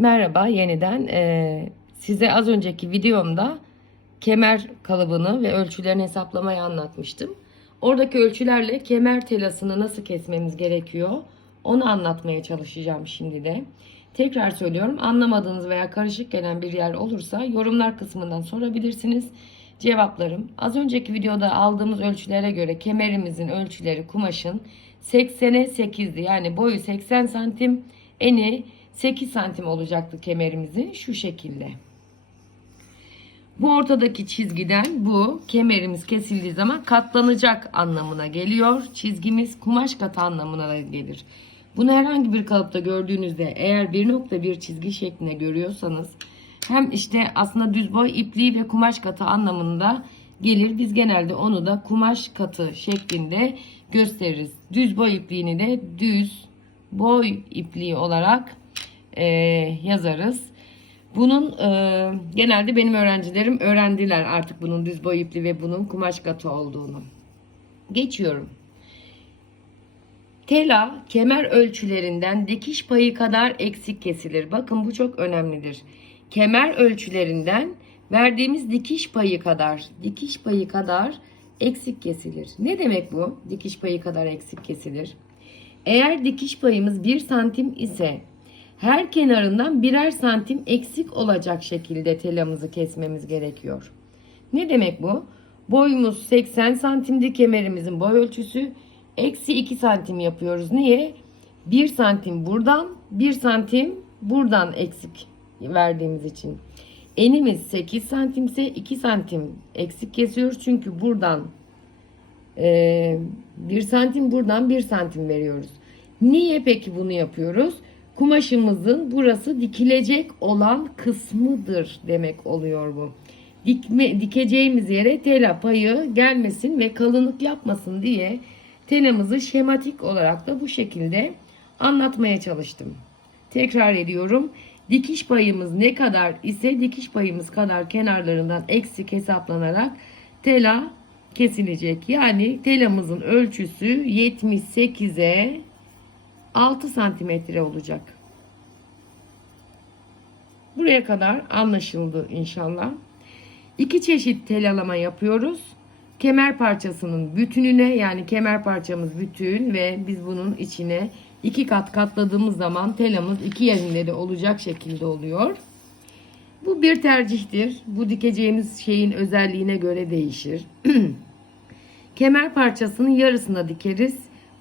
Merhaba yeniden. Ee, size az önceki videomda kemer kalıbını ve ölçülerini hesaplamayı anlatmıştım. Oradaki ölçülerle kemer telasını nasıl kesmemiz gerekiyor onu anlatmaya çalışacağım şimdi de. Tekrar söylüyorum anlamadığınız veya karışık gelen bir yer olursa yorumlar kısmından sorabilirsiniz. Cevaplarım az önceki videoda aldığımız ölçülere göre kemerimizin ölçüleri kumaşın 80'e 8'di. Yani boyu 80 santim eni 8 santim olacaktı kemerimizin şu şekilde. Bu ortadaki çizgiden bu kemerimiz kesildiği zaman katlanacak anlamına geliyor. Çizgimiz kumaş katı anlamına da gelir. Bunu herhangi bir kalıpta gördüğünüzde eğer 1.1 çizgi şeklinde görüyorsanız hem işte aslında düz boy ipliği ve kumaş katı anlamında gelir. Biz genelde onu da kumaş katı şeklinde gösteririz. Düz boy ipliğini de düz boy ipliği olarak e, yazarız. Bunun e, genelde benim öğrencilerim öğrendiler artık bunun düz boy ipli ve bunun kumaş katı olduğunu. Geçiyorum. Tela kemer ölçülerinden dikiş payı kadar eksik kesilir. Bakın bu çok önemlidir. Kemer ölçülerinden verdiğimiz dikiş payı kadar, dikiş payı kadar eksik kesilir. Ne demek bu? Dikiş payı kadar eksik kesilir. Eğer dikiş payımız 1 santim ise her kenarından birer santim eksik olacak şekilde telamızı kesmemiz gerekiyor. Ne demek bu? Boyumuz 80 santimdi kemerimizin boy ölçüsü. Eksi 2 santim yapıyoruz. Niye? 1 santim buradan, 1 santim buradan eksik verdiğimiz için. Enimiz 8 santimse 2 santim eksik kesiyoruz. Çünkü buradan e, 1 santim buradan 1 santim veriyoruz. Niye peki bunu yapıyoruz? Kumaşımızın burası dikilecek olan kısmıdır demek oluyor bu. Dikme, dikeceğimiz yere tela payı gelmesin ve kalınlık yapmasın diye telamızı şematik olarak da bu şekilde anlatmaya çalıştım. Tekrar ediyorum. Dikiş payımız ne kadar ise dikiş payımız kadar kenarlarından eksik hesaplanarak tela kesilecek. Yani telamızın ölçüsü 78'e 6 santimetre olacak. Buraya kadar anlaşıldı inşallah. İki çeşit telalama yapıyoruz. Kemer parçasının bütününe yani kemer parçamız bütün ve biz bunun içine iki kat katladığımız zaman telamız iki yerinde de olacak şekilde oluyor. Bu bir tercihtir. Bu dikeceğimiz şeyin özelliğine göre değişir. kemer parçasının yarısına dikeriz.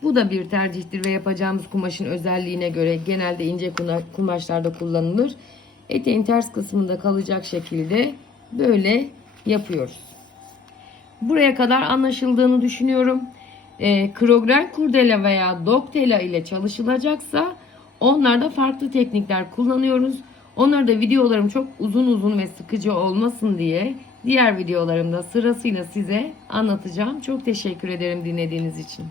Bu da bir tercihtir ve yapacağımız kumaşın özelliğine göre genelde ince kumaşlarda kullanılır. Eteğin ters kısmında kalacak şekilde böyle yapıyoruz. Buraya kadar anlaşıldığını düşünüyorum. E, krogren kurdela veya dogtela ile çalışılacaksa onlarda farklı teknikler kullanıyoruz. Onları da videolarım çok uzun uzun ve sıkıcı olmasın diye diğer videolarımda sırasıyla size anlatacağım. Çok teşekkür ederim dinlediğiniz için.